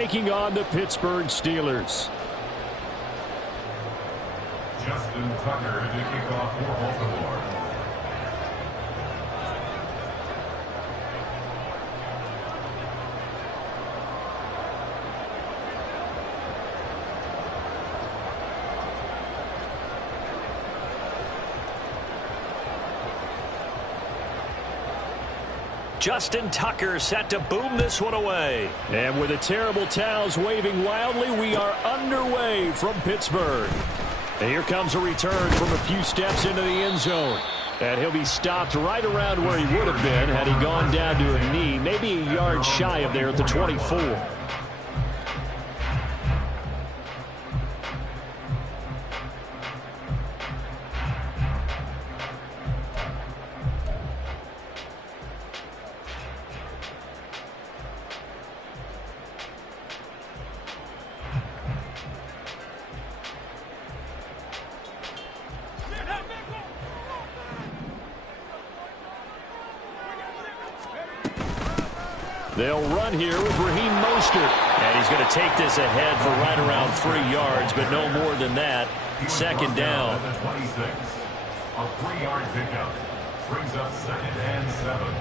Taking on the Pittsburgh Steelers. Justin Tucker to kick off for Baltimore. Justin Tucker set to boom this one away. And with the terrible towels waving wildly, we are underway from Pittsburgh. And here comes a return from a few steps into the end zone. And he'll be stopped right around where he would have been had he gone down to a knee, maybe a yard shy of there at the 24. They'll run here with Raheem Mostert. And he's going to take this ahead for right around 3 yards, but no more than that. Second down. A 3-yard pickup brings up 2nd and 7.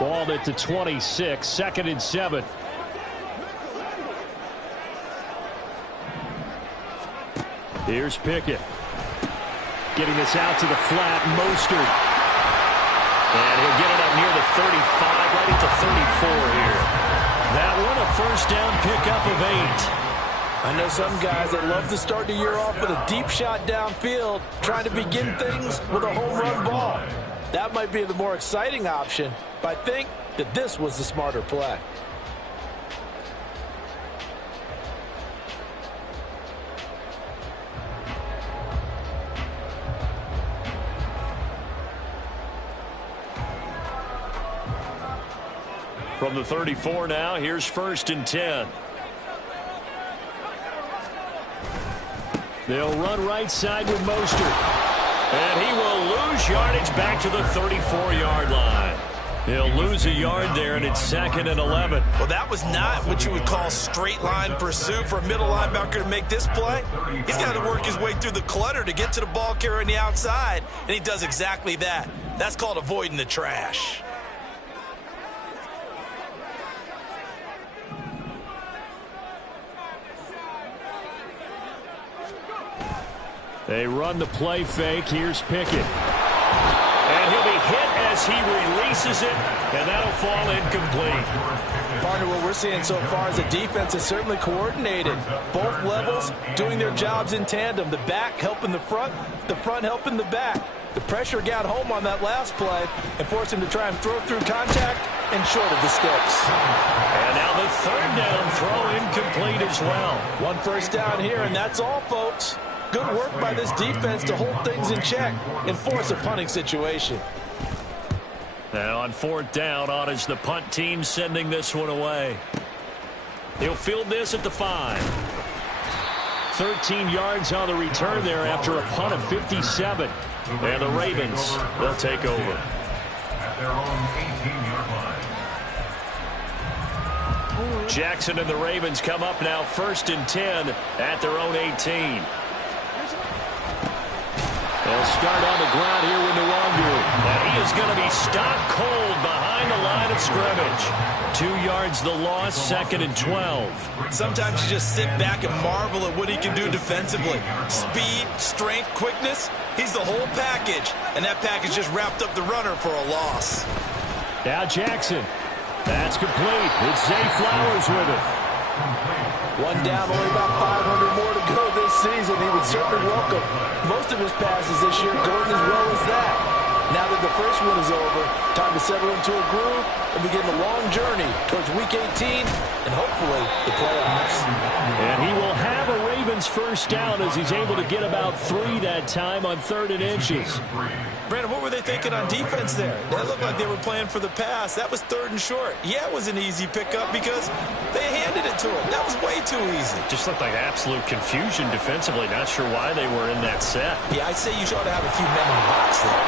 Ball at the 26, 2nd and 7. Here's Pickett. Getting this out to the flat, Mostert. And he'll get it up near the 35, right at the 34 here. That one a first down pickup of 8. I know some guys that love to start the year off with a deep shot downfield, trying to begin things with a home run ball. That might be the more exciting option, but I think that this was the smarter play. From the 34 now, here's 1st and 10. They'll run right side with Mostert. And he will lose yardage back to the 34-yard line. He'll lose a yard there, and it's 2nd and 11. Well, that was not what you would call straight line pursuit for a middle linebacker to make this play. He's got to work his way through the clutter to get to the ball carrier on the outside, and he does exactly that. That's called avoiding the trash. They run the play fake. Here's Pickett. And he'll be hit as he releases it, and that'll fall incomplete. Partner, what we're seeing so far is the defense is certainly coordinated. Both levels doing their jobs in tandem. The back helping the front helping the back. The pressure got home on that last play and forced him to try and throw through contact and short of the sticks. And now the 3rd down throw incomplete as well. 1 first down here, and that's all, folks. Good work by this defense to hold things in check and force a punting situation. Now on 4th down, on is the punt team sending this one away. He'll field this at the 5. 13 yards on the return there after a punt of 57. And the Ravens, they'll take over. At their own 18-yard line. Jackson and the Ravens come up now 1st and 10 at their own 18. They'll start on the ground here with Nwangu. And he is going to be stopped cold behind the line of scrimmage. 2 yards the loss, 2nd and 12. Sometimes you just sit back and marvel at what he can do defensively. Speed, strength, quickness. He's the whole package. And that package just wrapped up the runner for a loss. Now Jackson. That's complete. It's Zay Flowers with it. 1 down, only about 500 more to go this season. He would certainly welcome most of his passes this year going as well as that. Now that the first one is over, time to settle into a groove and begin the long journey towards Week 18 and hopefully the playoffs. And he will have a Ravens first down as he's able to get about 3 that time on 3rd and inches. Brandon, what were they thinking on defense there? That looked like they were playing for the pass. That was 3rd and short. Yeah, it was an easy pickup because they handed it to him. That was way too easy. Just looked like absolute confusion defensively. Not sure why they were in that set. Yeah, I'd say you ought to have a few men in the box there.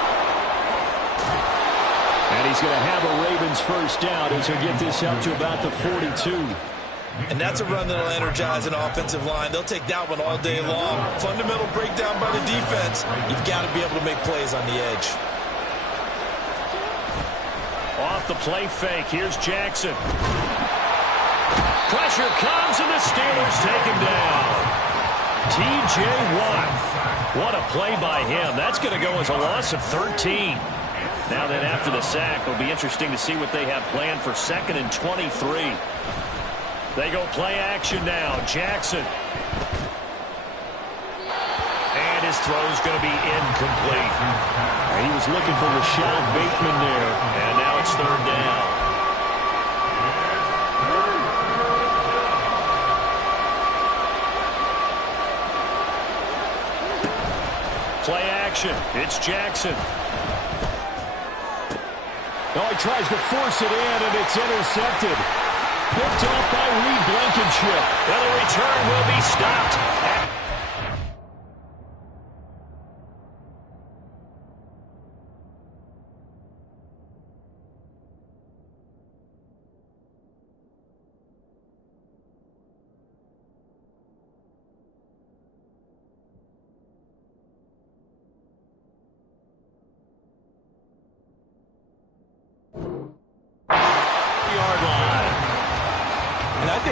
And he's going to have a Ravens first down as he'll get this up to about the 42. And that's a run that'll energize an offensive line. They'll take that one all day long. Fundamental breakdown by the defense. You've got to be able to make plays on the edge. Off the play fake, here's Jackson. Pressure comes, and the Steelers take him down. T.J. Watt. What a play by him. That's going to go as a loss of 13. Now then, after the sack, it'll be interesting to see what they have planned for 2nd and 23. They go play action now. Jackson. And his throw's going to be incomplete. He was looking for Rashad Bateman there. And now it's 3rd down. Play action. It's Jackson. Oh, he tries to force it in, and it's intercepted. Picked off by Reed Blankenship. And the return will be stopped.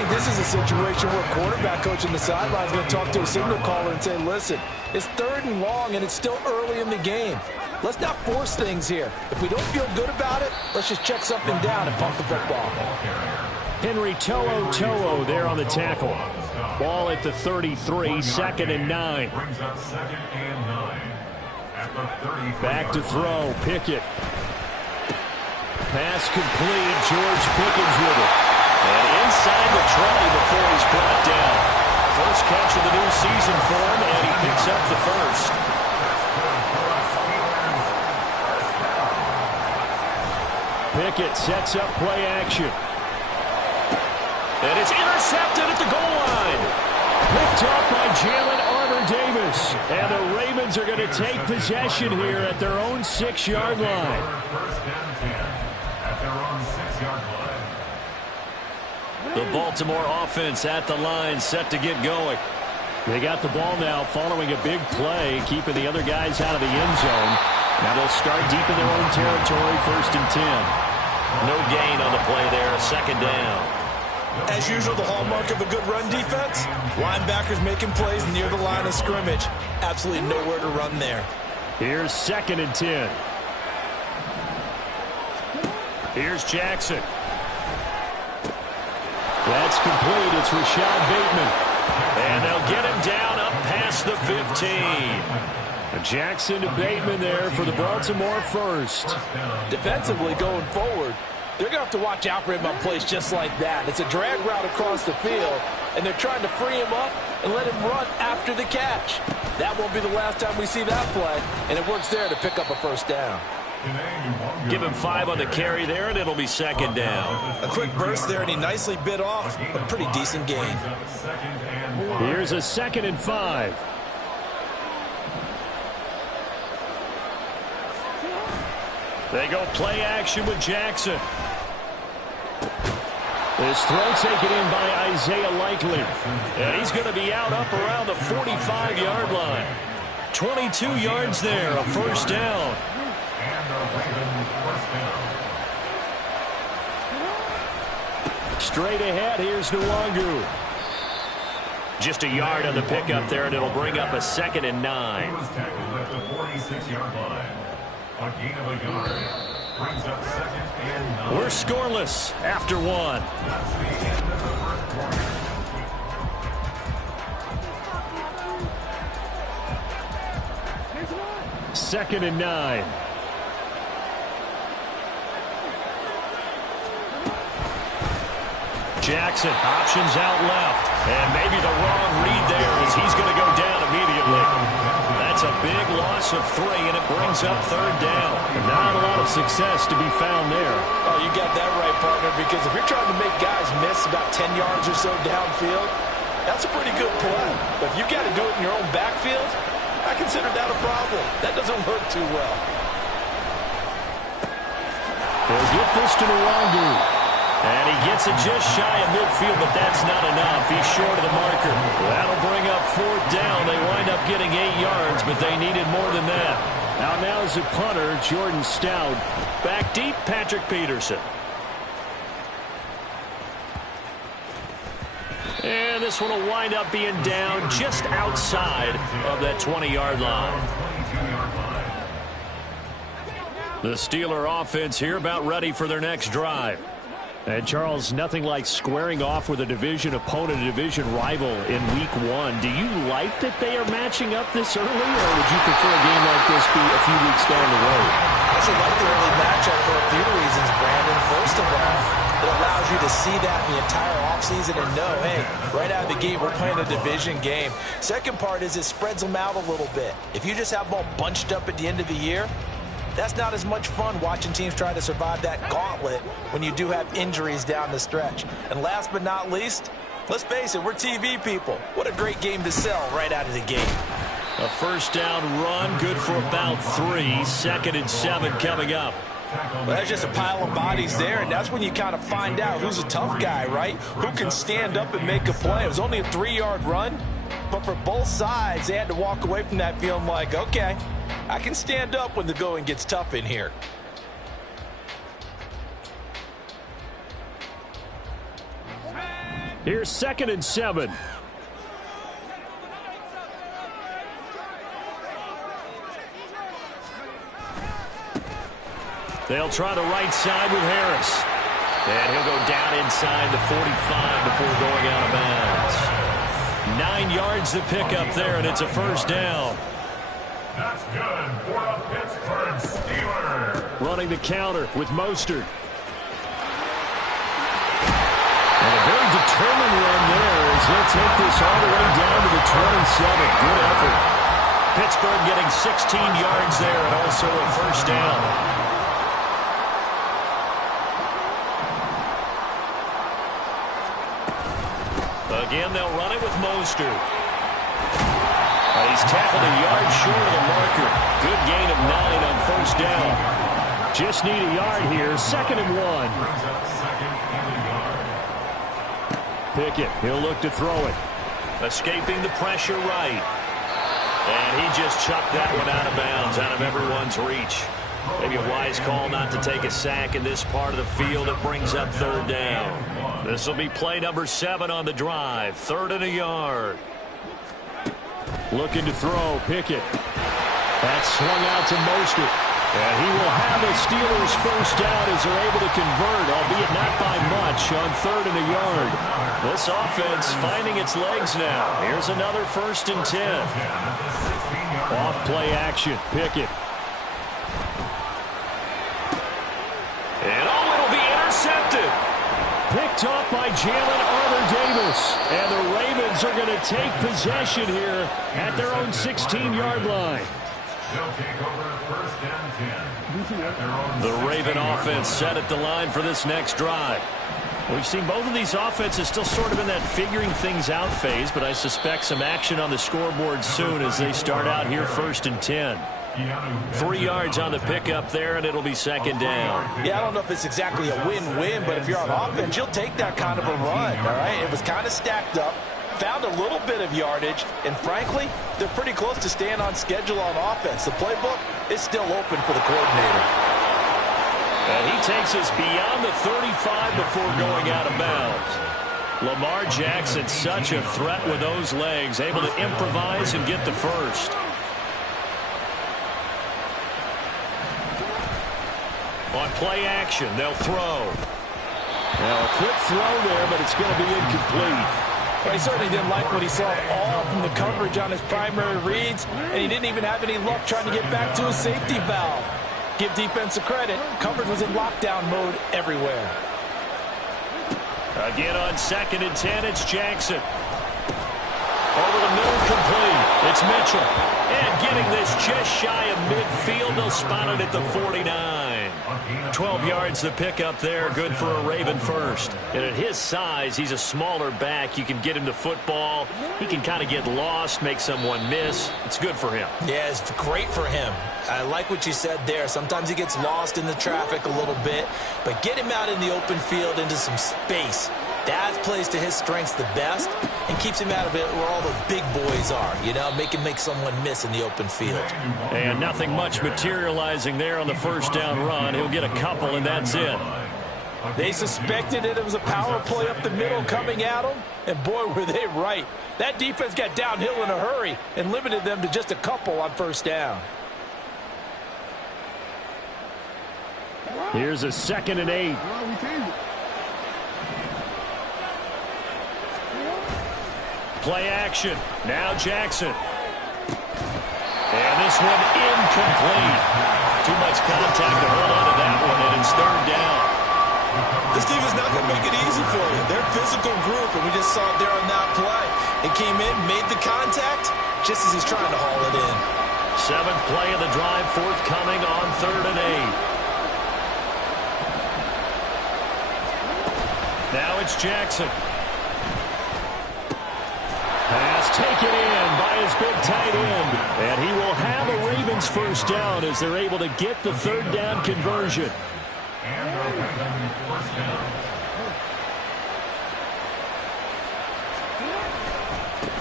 This is a situation where quarterback coach on the sideline is going to talk to a signal caller and say, listen, it's 3rd and long and it's still early in the game. Let's not force things here. If we don't feel good about it, let's just check something down and pump the football. Henry To'o there on the tackle. Ball at the 33, 2nd and 9. Back to throw, Pickett. Pass complete, George Pickens with it. And inside the 20 before he's brought down. First catch of the new season for him, and he picks up the first. Pickett sets up play action. And it's intercepted at the goal line. Picked up by Jalen Armour-Davis. And the Ravens are going to take possession here at their own 6-yard line. The Baltimore offense at the line, set to get going. They got the ball now following a big play, keeping the other guys out of the end zone. Now they'll start deep in their own territory, 1st and 10. No gain on the play there, 2nd down. As usual, the hallmark of a good run defense, linebackers making plays near the line of scrimmage. Absolutely nowhere to run there. Here's 2nd and 10. Here's Jackson. That's complete. It's Rashad Bateman. And they'll get him down up past the 15. Jackson to Bateman there for the Baltimore first. Defensively going forward, they're going to have to watch out for him on plays just like that. It's a drag route across the field, and they're trying to free him up and let him run after the catch. That won't be the last time we see that play, and it works there to pick up a first down. Give him 5 on the carry there, and it'll be 2nd down. A quick burst there, and he nicely bit off a pretty decent gain. Here's a 2nd and 5. They go play action with Jackson. This throw taken in by Isaiah Likely. And he's going to be out up around the 45-yard line. 22 yards there, a first down. Straight ahead, here's Nwangu. Just a yard on the pickup there, and it'll bring up a 2nd and 9. He was tackled at the 46-yard line. A gain of a yard brings up 2nd and 9. We're scoreless after 1. That's the end of the first quarter. 2nd and 9. Jackson, options out left. And maybe the wrong read there as he's going to go down immediately. That's a big loss of 3, and it brings up 3rd down. Not a lot of success to be found there. Oh, you got that right, partner, because if you're trying to make guys miss about 10 yards or so downfield, that's a pretty good play. But if you've got to do it in your own backfield, I consider that a problem. That doesn't work too well. They'll get this to Nwangu. And he gets it just shy of midfield, but that's not enough. He's short of the marker. That'll bring up 4th down. They wind up getting 8 yards, but they needed more than that. Now's the punter, Jordan Stout. Back deep, Patrick Peterson. And this one will wind up being down just outside of that 20-yard line. The Steeler offense here about ready for their next drive. And, Charles, nothing like squaring off with a division opponent, a division rival in Week 1. Do you like that they are matching up this early, or would you prefer a game like this be a few weeks down the road? I actually like the early matchup for a few reasons, Brandon. First of all, it allows you to see that in the entire offseason and know, hey, right out of the gate, we're playing a division game. Second part is it spreads them out a little bit. If you just have them all bunched up at the end of the year, that's not as much fun watching teams try to survive that gauntlet when you do have injuries down the stretch. And last but not least, let's face it, we're TV people. What a great game to sell right out of the gate. A 1st down run, good for about 3. 2nd and 7 coming up. Well, that's just a pile of bodies there, and that's when you kind of find out who's a tough guy, right? Who can stand up and make a play. It was only a 3-yard run, but for both sides, they had to walk away from that feeling like, okay, I can stand up when the going gets tough in here. Here's 2nd and 7. They'll try the right side with Harris. And he'll go down inside the 45 before going out of bounds. 9 yards to pick up there, and it's a 1st down. That's good for a Pittsburgh Steeler. Running the counter with Mostert. And a very determined run there as they'll take this all the way down to the 27. Good effort. Pittsburgh getting 16 yards there and also a 1st down. Again, they'll run it with Mostert. He's tackled a yard short of the marker. Good gain of 9 on 1st down. Just need a yard here. 2nd and 1. Pickett, he'll look to throw it. Escaping the pressure right. And he just chucked that one out of bounds, out of everyone's reach. Maybe a wise call not to take a sack in this part of the field. It brings up 3rd down. This will be play number 7 on the drive. 3rd and a yard. Looking to throw, Pickett. That's swung out to Mostert. And he will have the Steelers 1st down as they're able to convert, albeit not by much, on 3rd and a yard. This offense finding its legs now. Here's another 1st and 10. Off play action, Pickett. And it'll be intercepted. Picked off by Jalen Armour-Davis. And the Ravens are going to take possession here at their own 16-yard line. They'll take over 1st and 10. The Raven offense set at the line for this next drive. We've seen both of these offenses still sort of in that figuring things out phase, but I suspect some action on the scoreboard soon as they start out here 1st and 10. 3 yards on the pickup there, and it'll be 2nd down. Yeah, I don't know if it's exactly a win-win, but if you're on offense, you'll take that kind of a run, all right? It was kind of stacked up, found a little bit of yardage, and frankly, they're pretty close to staying on schedule on offense. The playbook is still open for the coordinator. And he takes us beyond the 35 before going out of bounds. Lamar Jackson, such a threat with those legs, able to improvise and get the 1st. On play action, they'll throw. Now, a quick throw there, but it's going to be incomplete. Well, he certainly didn't like what he saw all from the coverage on his primary reads, and he didn't even have any luck trying to get back to his safety valve. Give defense a credit. Coverage was in lockdown mode everywhere. Again on 2nd and 10, it's Jackson. Over the middle, complete. It's Mitchell. And getting this just shy of midfield. They'll spot it at the 49. 12 yards the pickup there. Good for a Raven first. And at his size, he's a smaller back. You can get him to football. He can kind of get lost, make someone miss. It's good for him. Yeah, it's great for him. I like what you said there. Sometimes he gets lost in the traffic a little bit. But get him out in the open field into some space. That plays to his strengths the best and keeps him out of it where all the big boys are, you know, make someone miss in the open field. And nothing much materializing there on the first down run. He'll get a couple, and that's it. They suspected it was a power play up the middle coming at them, and boy, were they right. That defense got downhill in a hurry and limited them to just a couple on first down. Here's a 2nd and 8. Play action. Now Jackson. And this one incomplete. Too much contact to hold on to that one, and it's 3rd down. This team is not going to make it easy for you. They're a physical group, and we just saw it there on that play. It came in, made the contact, just as he's trying to haul it in. 7th play of the drive, forthcoming on 3rd and 8. Now it's Jackson. Pass taken in by his big tight end. And he will have a Ravens first down as they're able to get the 3rd down conversion. And the Ravens first down.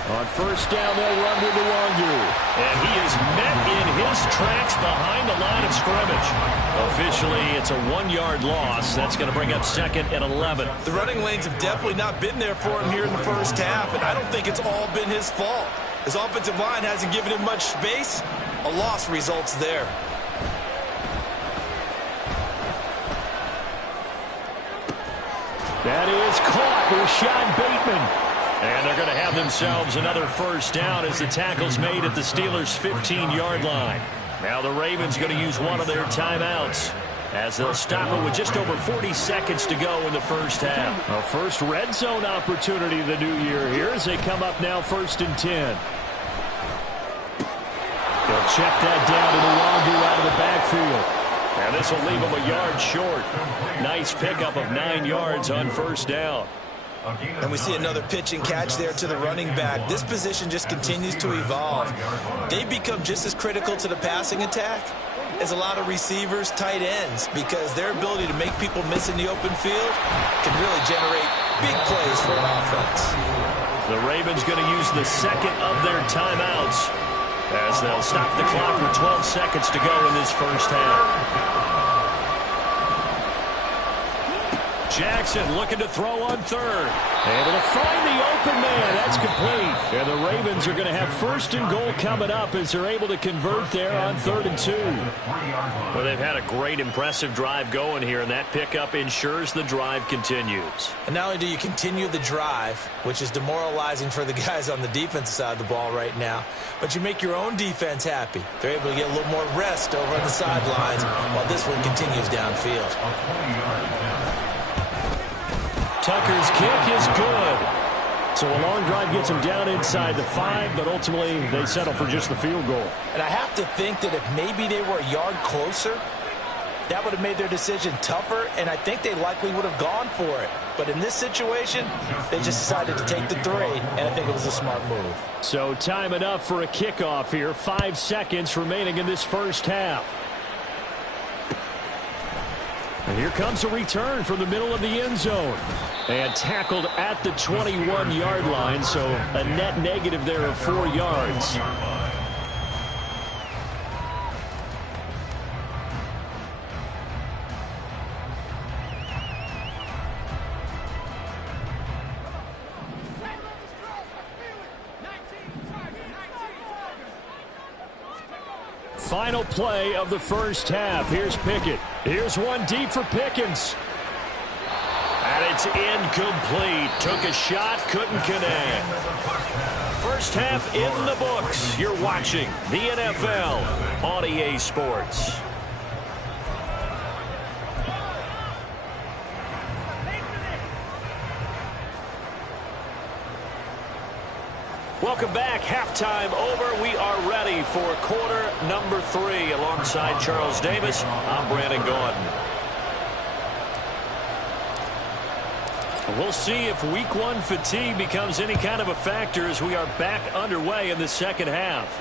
On first down, they'll run with Nwangu. And he is met in his tracks behind the line of scrimmage. Officially, it's a 1-yard loss. That's going to bring up 2nd and 11. The running lanes have definitely not been there for him here in the first half, and I don't think it's all been his fault. His offensive line hasn't given him much space. A loss results there. That is caught with Sean Bateman. And they're going to have themselves another first down as the tackle's made at the Steelers' 15-yard line. Now the Ravens going to use one of their timeouts as they'll stop it with just over 40 seconds to go in the first half. A first red zone opportunity the new year here as they come up now 1st and 10. They'll check that down to Nwangu out of the backfield. And this will leave him a yard short. Nice pickup of 9 yards on first down. And we see another pitch and catch there to the running back. This position just continues to evolve. They become just as critical to the passing attack as a lot of receivers, tight ends, because their ability to make people miss in the open field can really generate big plays for an offense. The Ravens going to use the 2nd of their timeouts as they'll stop the clock with 12 seconds to go in this first half. Jackson looking to throw on 3rd. Able to find the open man. That's complete. And the Ravens are going to have 1st and goal coming up as they're able to convert there on 3rd and 2. Well, they've had a great, impressive drive going here, and that pickup ensures the drive continues. And not only do you continue the drive, which is demoralizing for the guys on the defensive side of the ball right now, but you make your own defense happy. They're able to get a little more rest over on the sidelines while this one continues downfield. Tucker's kick is good. So a long drive gets him down inside the 5, but ultimately they settle for just the field goal. And I have to think that if maybe they were a yard closer, that would have made their decision tougher, and I think they likely would have gone for it. But in this situation, they just decided to take the 3, and I think it was a smart move. So time enough for a kickoff here. 5 seconds remaining in this first half. And here comes a return from the middle of the end zone. And tackled at the 21-yard line, so a net negative there of 4 yards. Final play of the first half. Here's Pickett. Here's one deep for Pickens. And it's incomplete. Took a shot, couldn't connect. First half in the books. You're watching the NFL on EA Sports. Welcome back. Halftime over. We are ready for quarter number 3. Alongside Charles Davis, I'm Brandon Gordon. We'll see if week 1 fatigue becomes any kind of a factor as we are back underway in the second half.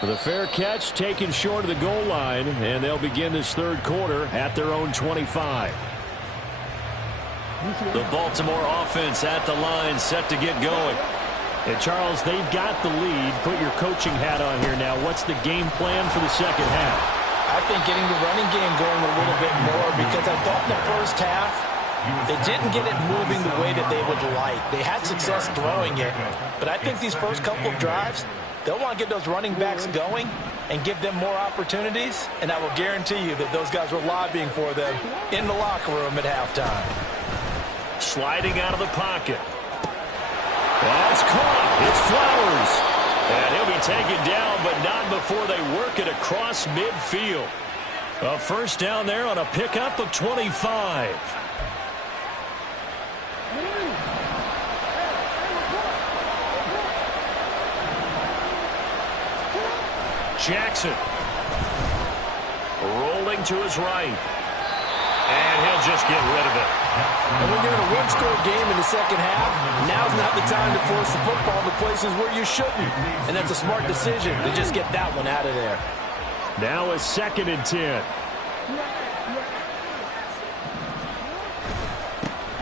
The fair catch taken short of the goal line, and they'll begin this third quarter at their own 25. The Baltimore offense at the line, set to get going. And Charles, they've got the lead. Put your coaching hat on here now. What's the game plan for the second half? I think getting the running game going a little bit more, because I thought in the first half they didn't get it moving the way that they would like. They had success throwing it, but I think these first couple of drives, they'll want to get those running backs going and give them more opportunities, and I will guarantee you that those guys were lobbying for them in the locker room at halftime. Sliding out of the pocket. That's caught. It's Flowers. And he'll be taken down, but not before they work it across midfield. A first down there on a pickup of 25. Jackson. Rolling to his right. And he'll just get rid of it. And when you're in a one-score game in the second half, now's not the time to force the football to places where you shouldn't. And that's a smart decision to just get that one out of there. Now a 2nd and 10.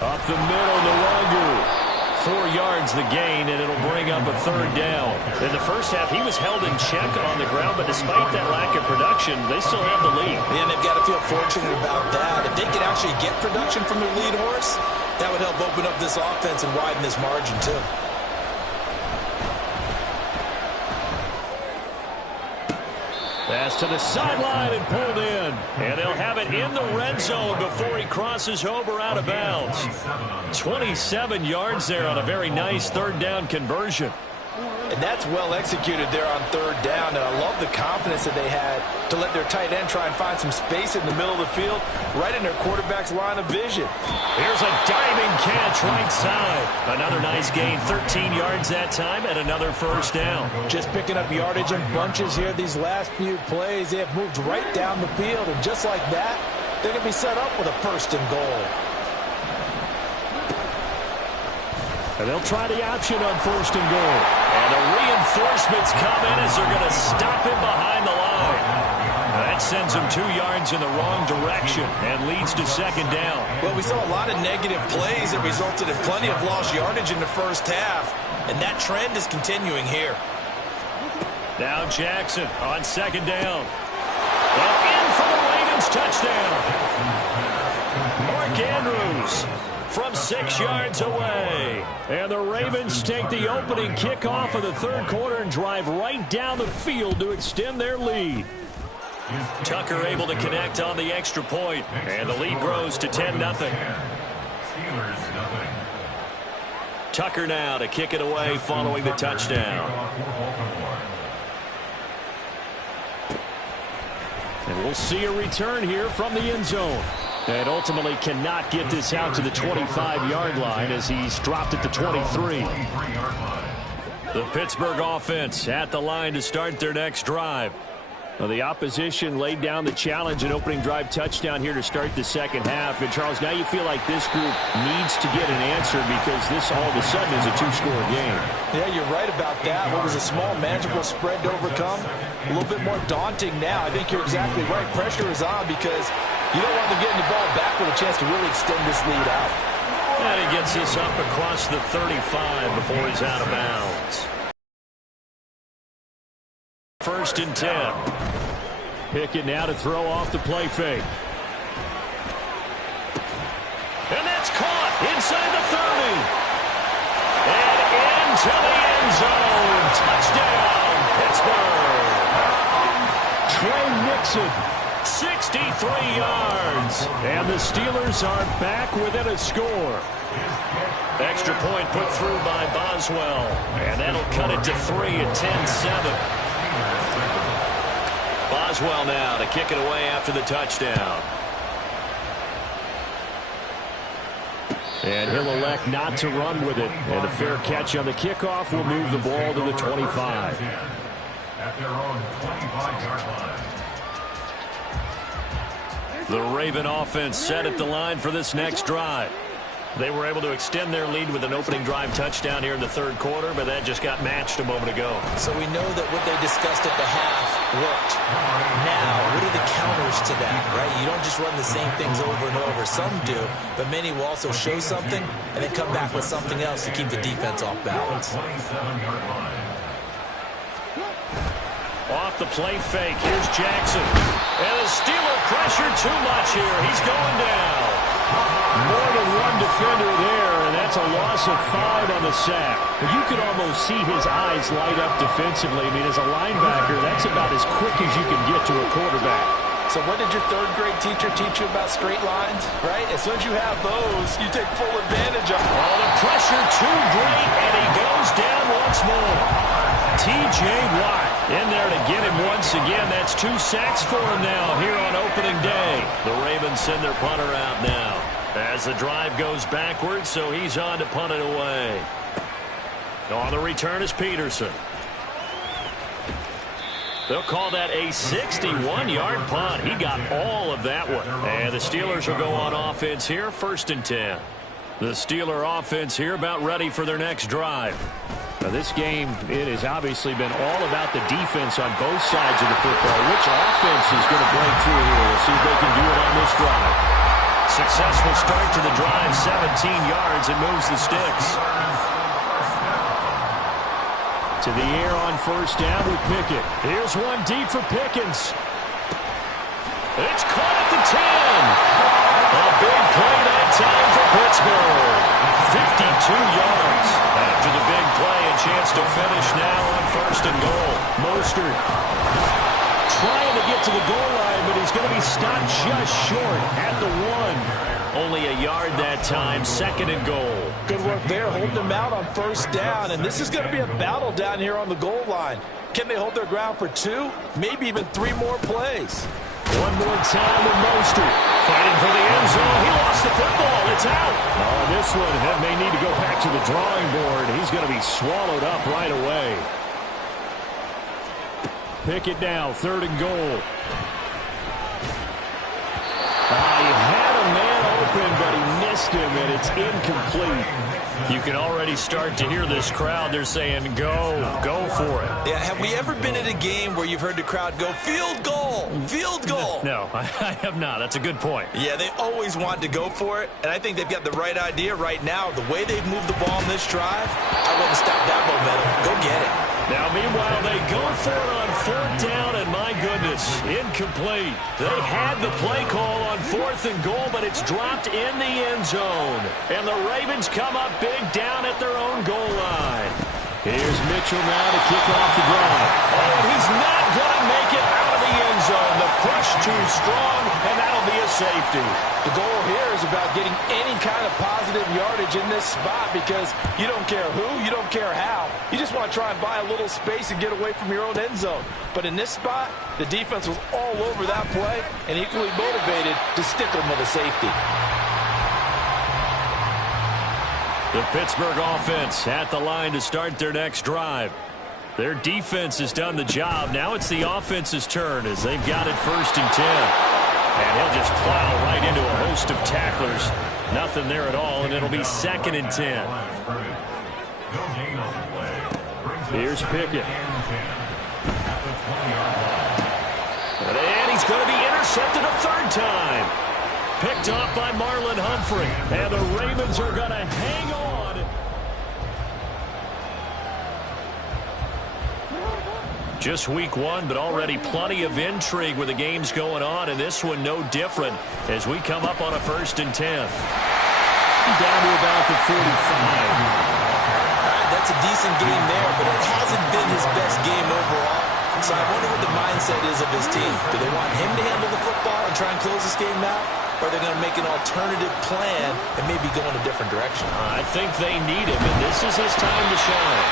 Up the middle, Nwangu. 4 yards the gain, and it'll bring up a third down. In the first half, he was held in check on the ground, but despite that lack of production, they still have the lead. And they've got to feel fortunate about that. If they could actually get production from their lead horse, that would help open up this offense and widen this margin too. Pass to the sideline and pulled in. And they'll have it in the red zone before he crosses over out of bounds. 27 yards there on a very nice third down conversion. And that's well executed there on third down. And I love the confidence that they had to let their tight end try and find some space in the middle of the field, right in their quarterback's line of vision. Here's a diving catch right side. Another nice gain, 13 yards that time, and another first down. Just picking up yardage in bunches here these last few plays. They have moved right down the field, and just like that, they're going to be set up with a first and goal. And they'll try the option on first and goal. And the reinforcements come in as they're going to stop him behind the line. That sends him 2 yards in the wrong direction and leads to second down. Well, we saw a lot of negative plays that resulted in plenty of lost yardage in the first half, and that trend is continuing here. Now Jackson on second down. And in for the Ravens touchdown. Mark Andrews from 6 yards away. And the Ravens take the opening kickoff of the third quarter and drive right down the field to extend their lead. Tucker able to connect on the extra point, and the lead grows to 10-0. Tucker now to kick it away following the touchdown. And we'll see a return here from the end zone. And ultimately cannot get this out to the 25-yard line as he's dropped at the 23. The Pittsburgh offense at the line to start their next drive. Well, the opposition laid down the challenge, an opening drive touchdown here to start the second half. And, Charles, now you feel like this group needs to get an answer because this all of a sudden is a two-score game. Yeah, you're right about that. What was a small, manageable spread to overcome, a little bit more daunting now. I think you're exactly right. Pressure is on because you don't want them getting the ball back with a chance to really extend this lead out. And he gets this up across the 35 before he's out of bounds. First and 10. Pickett now to throw off the play fake. And that's caught inside the 30. And into the end zone. Touchdown, Pittsburgh. Trey Nixon, 63 yards. And the Steelers are back within a score. Extra point put through by Boswell. And that'll cut it to 3 at 10-7. Boswell now to kick it away after the touchdown. And he'll elect not to run with it. And a fair catch on the kickoff will move the ball to the 25. At their own 25-yard line. The Raven offense set at the line for this next drive. They were able to extend their lead with an opening drive touchdown here in the third quarter, but that just got matched a moment ago. So we know that what they discussed at the half worked. Now, what are the counters to that, right? You don't just run the same things over and over. Some do, but many will also show something and then come back with something else to keep the defense off balance. 27-yard line. Off the play fake, here's Jackson. And the Steeler pressure too much here. He's going down. More than one defender there, and that's a loss of 5 on the sack. You could almost see his eyes light up defensively. I mean, as a linebacker, that's about as quick as you can get to a quarterback. So what did your third-grade teacher teach you about straight lines, right? As soon as you have those, you take full advantage of them. Oh, the pressure too great, and he goes down once more. T.J. Watt in there to get him once again. That's 2 sacks for him now here on opening day. The Ravens send their punter out now as the drive goes backwards, so he's on to punt it away. On the return is Peterson. They'll call that a 61-yard punt. He got all of that one. And the Steelers will go on offense here, 1st and 10. The Steeler offense here about ready for their next drive. Now this game, it has obviously been all about the defense on both sides of the football. Which offense is going to break through here? We'll see if they can do it on this drive. Successful start to the drive, 17 yards, and moves the sticks. To the air on 1st down with Pickett. Here's one deep for Pickens. It's caught at the 10. A big play that time for Pittsburgh. 52 yards. After the big play, a chance to finish now on 1st and goal. Mostert trying to get to the goal line, but he's going to be stopped just short at the 1. Only a yard that time, 2nd and goal. Good work there, holding them out on 1st down, and this is going to be a battle down here on the goal line. Can they hold their ground for 2, maybe even 3 more plays? One more time with Mostert. Fighting for the end zone. He lost the football. It's out. Oh, this one may need to go back to the drawing board. He's going to be swallowed up right away. Pickett now, 3rd and goal. He had a man open, but he missed him, and it's incomplete. You can already start to hear this crowd. They're saying, go for it. Yeah, have we ever been at a game where you've heard the crowd go, field goal, field goal? No, I have not. That's a good point. Yeah, they always want to go for it, and I think they've got the right idea right now. The way they've moved the ball in this drive, I wouldn't stop that momentum. Go get it. Now, meanwhile, they go for it on 4th down, and my goodness, incomplete. They had the play call on 4th and goal, but it's dropped in the end zone. And the Ravens come up big down at their own goal line. Here's Mitchell now to kick off the drive. Oh, he's not going to make it out of the end zone. The push too strong, and that'll be a safety. The goal here is about getting any kind of positive yardage in this spot because you don't care who, you don't care how. You just want to try and buy a little space and get away from your own end zone. But in this spot, the defense was all over that play and equally motivated to stick them with a safety. The Pittsburgh offense at the line to start their next drive. Their defense has done the job. Now it's the offense's turn as they've got it 1st and 10. And he'll just plow right into a host of tacklers. Nothing there at all, and it'll be 2nd and 10. Here's Pickett. And he's going to be intercepted a 3rd time. Picked off by Marlon Humphrey. And the Ravens are going to hang on. Just week 1, but already plenty of intrigue with the games going on, and this one no different as we come up on a 1st and 10. Down to about the 45. That's a decent game there, but it hasn't been his best game overall. So I wonder what the mindset is of his team. Do they want him to handle the football and try and close this game out? Or are they going to make an alternative plan and maybe go in a different direction? I think they need him, and this is his time to shine.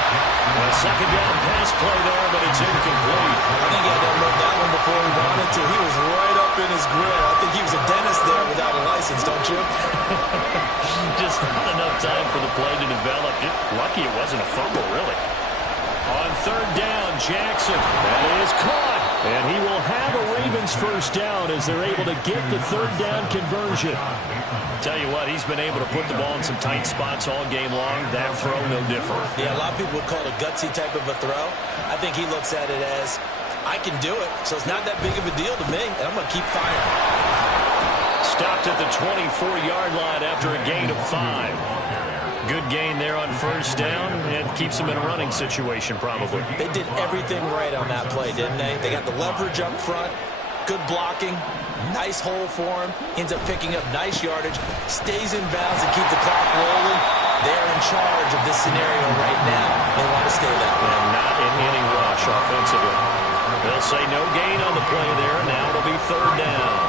A 2nd down pass play there, but it's incomplete. I think he had to unload that one before he wanted to. He was right up in his grill. I think he was a dentist there without a license, don't you? Just lucky it wasn't a fumble, really. On third down, Jackson. That is caught. And he will have a Ravens first down as they're able to get the third down conversion. Tell you what, he's been able to put the ball in some tight spots all game long. That throw, no different. Yeah, a lot of people would call it a gutsy type of a throw. I think he looks at it as, I can do it, so it's not that big of a deal to me, and I'm going to keep firing. Stopped at the 24-yard line after a gain of 5. Good gain there on first down. It keeps them in a running situation, probably. They did everything right on that play, didn't they? They got the leverage up front, good blocking, nice hole for him, ends up picking up nice yardage, stays in bounds and keep the clock rolling. They're in charge of this scenario right now. They want to stay that way. And not in any rush offensively. They'll say no gain on the play there. Now it'll be third down.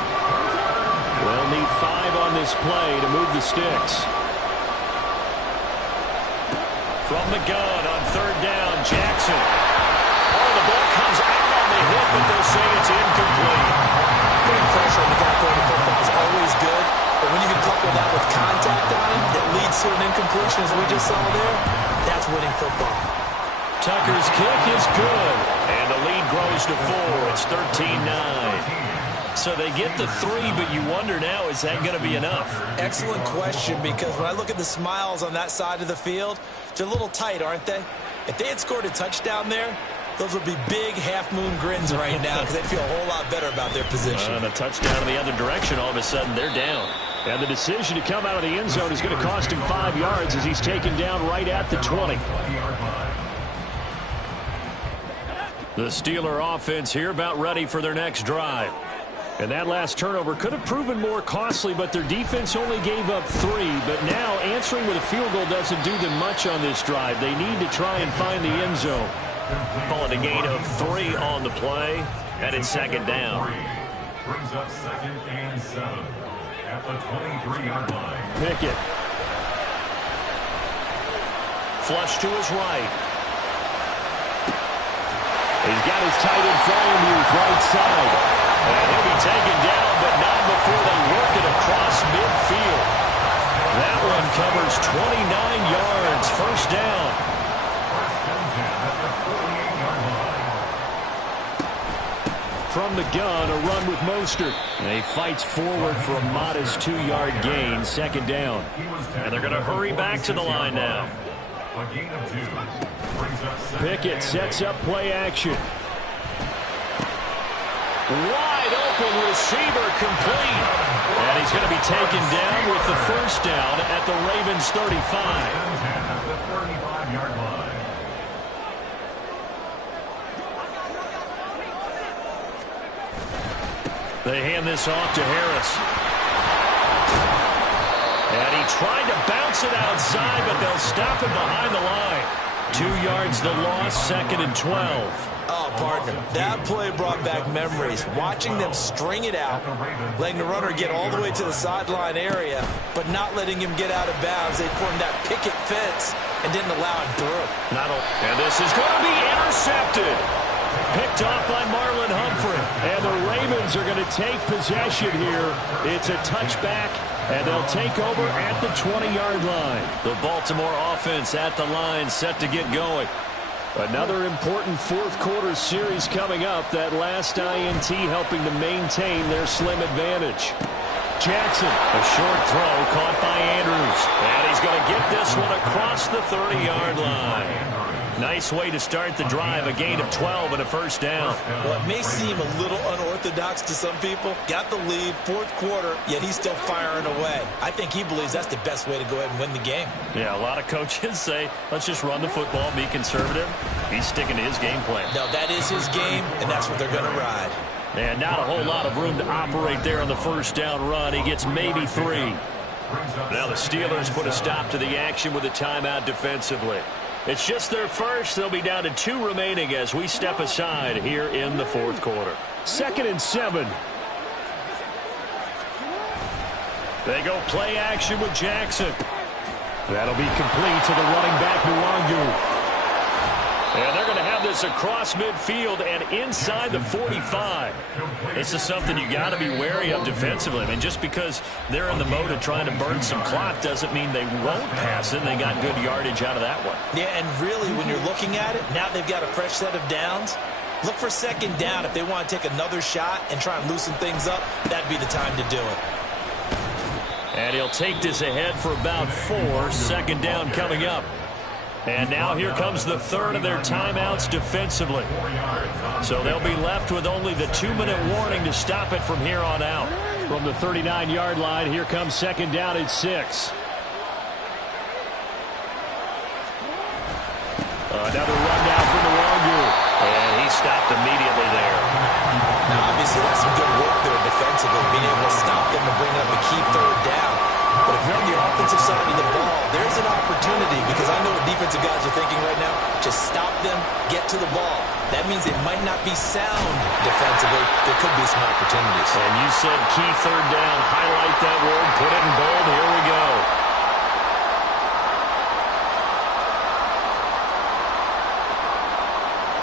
They'll need 5 on this play to move the sticks. From the gun on third down, Jackson. Oh, the ball comes out on the hit, but they'll say it's incomplete. Putting pressure on the guy throwing the football is always good, but when you can couple that with contact on him that leads to an incompletion, as we just saw there, that's winning football. Tucker's kick is good, and the lead grows to 4. It's 13-9. So they get the 3, but you wonder now, is that going to be enough? Excellent question, because when I look at the smiles on that side of the field, they're a little tight, aren't they? If they had scored a touchdown there, those would be big half-moon grins right now because they'd feel a whole lot better about their position. And a touchdown in the other direction, all of a sudden they're down. And the decision to come out of the end zone is going to cost him 5 yards as he's taken down right at the 20. The Steeler offense here about ready for their next drive. And that last turnover could have proven more costly, but their defense only gave up 3. But now answering with a field goal doesn't do them much on this drive. They need to try and find the end zone. Call it a gain of 3 on the play, and it's second down. Brings up 2nd and 7 at the 23-yard line. Pickett. Flush to his right. He's got his tight end Fryermuth right side. And he'll be taken down, but not before they work it across midfield. That one covers 29 yards. First down. From the gun, a run with Mostert. And he fights forward for a modest 2-yard gain. Second down. And they're going to hurry back to the line now. A gain of 2. Pickett sets up play action. Wide open receiver complete. And he's going to be taken down with the first down at the Ravens 35. At the 35-yard line. They hand this off to Harris. And he tried to bounce it outside, but they'll stop him behind the line. 2 yards the loss, 2nd and 12. Oh, partner, that play brought back memories. Watching them string it out, letting the runner get all the way to the sideline area, but not letting him get out of bounds. They formed that picket fence and didn't allow him through. And this is going to be intercepted. Picked off by Marlon Humphrey. And the Ravens are going to take possession here. It's a touchback, and they'll take over at the 20-yard line. The Baltimore offense at the line, set to get going. Another important fourth-quarter series coming up. That last INT helping to maintain their slim advantage. Jackson, a short throw caught by Andrews. And he's going to get this one across the 30-yard line. Nice way to start the drive. A gain of 12 and a first down. Well, it may seem a little unorthodox to some people. Got the lead, fourth quarter, yet he's still firing away. I think he believes that's the best way to go ahead and win the game. Yeah, a lot of coaches say, let's just run the football, be conservative. He's sticking to his game plan. No, that is his game, and that's what they're going to ride. And not a whole lot of room to operate there on the first down run. He gets maybe 3. Now the Steelers put a stop to the action with a timeout defensively. It's just their first. They'll be down to 2 remaining as we step aside here in the fourth quarter. 2nd and 7. They go play action with Jackson. That'll be complete to the running back, Nwangu. And they're going to have this across midfield and inside the 45. This is something you got to be wary of defensively. I mean, just because they're in the mode of trying to burn some clock doesn't mean they won't pass it. They got good yardage out of that one. Yeah, and really, when you're looking at it, now they've got a fresh set of downs. Look for second down. If they want to take another shot and try and loosen things up, that'd be the time to do it. And he'll take this ahead for about 4. Second down coming up. And now here comes the third of their timeouts defensively. So they'll be left with only the 2-minute warning to stop it from here on out. From the 39-yard line, here comes second down at 6. Another run down from the Longu. And he stopped immediately there. Now, obviously, that's some good work there defensively, being able to stop them and bring up a key third down. But if you're on the offensive side of the ball, there's an opportunity, because I know what defensive guys are thinking right now. Just stop them, get to the ball. That means it might not be sound defensively. There could be some opportunities. And you said key third down. Highlight that word. Put it in bold. Here we go.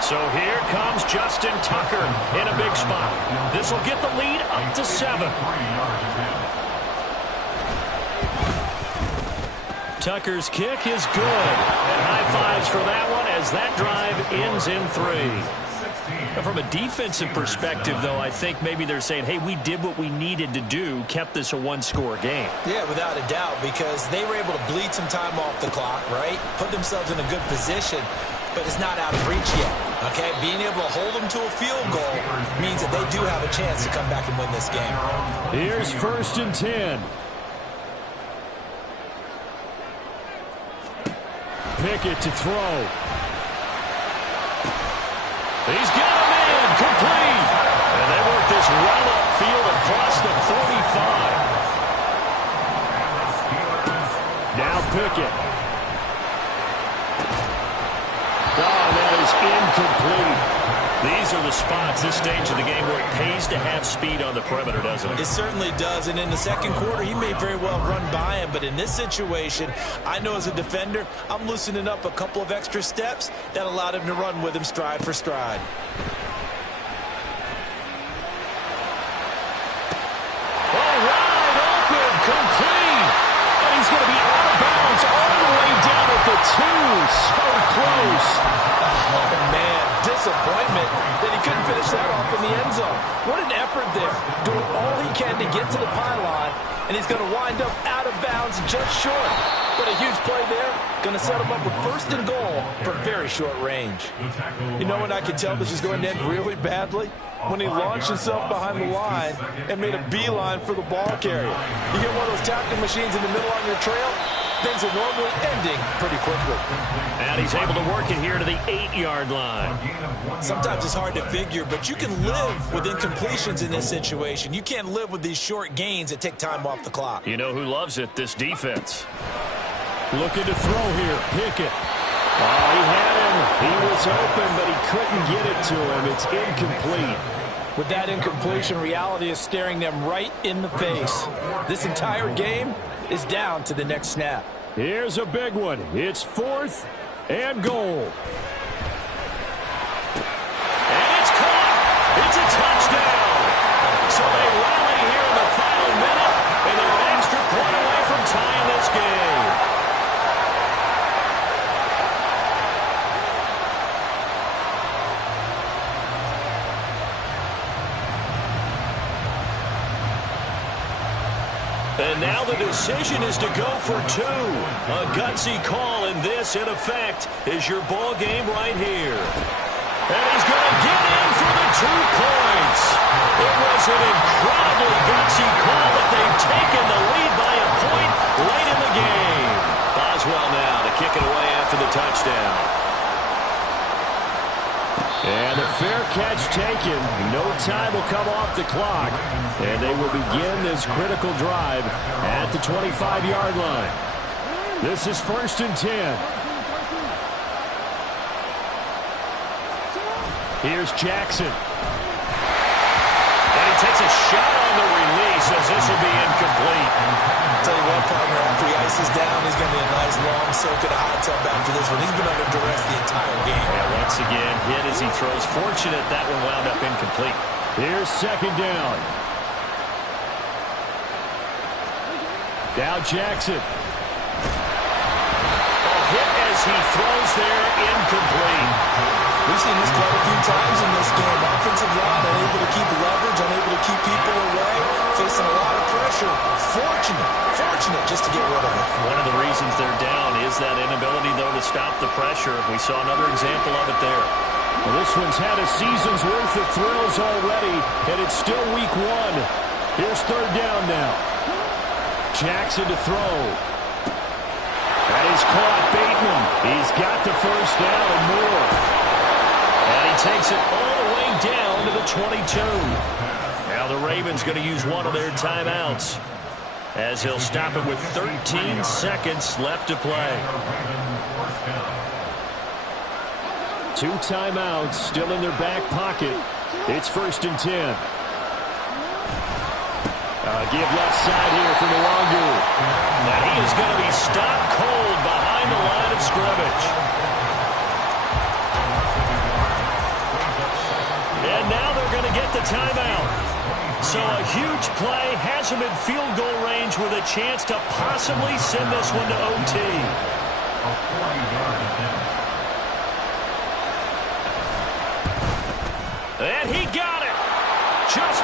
So here comes Justin Tucker in a big spot. This will get the lead up to 7. Tucker's kick is good. And high fives for that one as that drive ends in 3. Now, from a defensive perspective, though, I think maybe they're saying, hey, we did what we needed to do, kept this a one-score game. Yeah, without a doubt, because they were able to bleed some time off the clock, right? Put themselves in a good position, but it's not out of reach yet. Okay, being able to hold them to a field goal means that they do have a chance to come back and win this game. Here's 1st and 10. Pickett to throw. He's got him in, complete. And they work this well upfield across the 45. Now Pickett. Oh, that is incomplete. These are the spots, this stage of the game, where it pays to have speed on the perimeter, doesn't it? It certainly does, and in the second quarter, he may very well run by him, but in this situation, I know as a defender, I'm loosening up a couple of extra steps that allowed him to run with him stride for stride. All right, open, complete. And he's going to be out of bounds all the way down at the 2. So close. Oh, man, disappointment that he couldn't finish that off in the end zone. What an effort there, doing all he can to get to the pylon, and he's going to wind up out of bounds just short. But a huge play there, going to set him up with 1st and goal for very short range. You know when I could tell this is going to end really badly? When he launched himself behind the line and made a beeline for the ball carrier. You get one of those tackling machines in the middle on your trail, things are normally ending pretty quickly. And he's able to work it here to the 8-yard line. Sometimes it's hard to figure, but you can live with incompletions in this situation. You can't live with these short gains that take time off the clock. You know who loves it? This defense. Looking to throw here. Pickett. Oh, he had him. He was open, but he couldn't get it to him. It's incomplete. With that incompletion, reality is staring them right in the face. This entire game is down to the next snap. Here's a big one. It's 4th and goal. And it's caught. It's a touchdown. So they rally here in the final minute, and they're an extra point away from tying this game. And now the decision is to go for 2. A gutsy call, and this, in effect, is your ball game right here. And he's going to get in for the 2 points. It was an incredibly gutsy call, but they've taken the lead by a point late in the game. Boswell now to kick it away after the touchdown. And a fair catch taken. No time will come off the clock. And they will begin this critical drive at the 25-yard line. This is 1st and 10. Here's Jackson. And he takes a shot on the release as this will be incomplete. I'll tell you what, partner, after he ices down, he's going to be a nice long soak in a hot tub after this one. He's been under duress the entire game. Yeah, once once again. Hit as he throws. Fortunate that one wound up incomplete. Here's second down. Now Jackson. Hit as he throws there, incomplete. We've seen this quite a few times in this game. Offensive line unable to keep leverage, unable to keep people away, facing a lot of pressure. Fortunate just to get rid of it. One of the reasons they're down is that inability, though, to stop the pressure. We saw another example of it there. Well, this one's had a season's worth of thrills already, and it's still week one. Here's third down now. Jackson to throw. That is caught. Bateman. He's got the first down and more. And he takes it all the way down to the 22. Now the Ravens going to use one of their timeouts, as he'll stop it with 13 seconds left to play. 2 timeouts still in their back pocket. It's 1st and 10. Give left side here for Nwangu. And he is going to be stopped cold behind the line of scrimmage. And now they're going to get the timeout. So a huge play has him in field goal range with a chance to possibly send this one to OT. And he got it. Just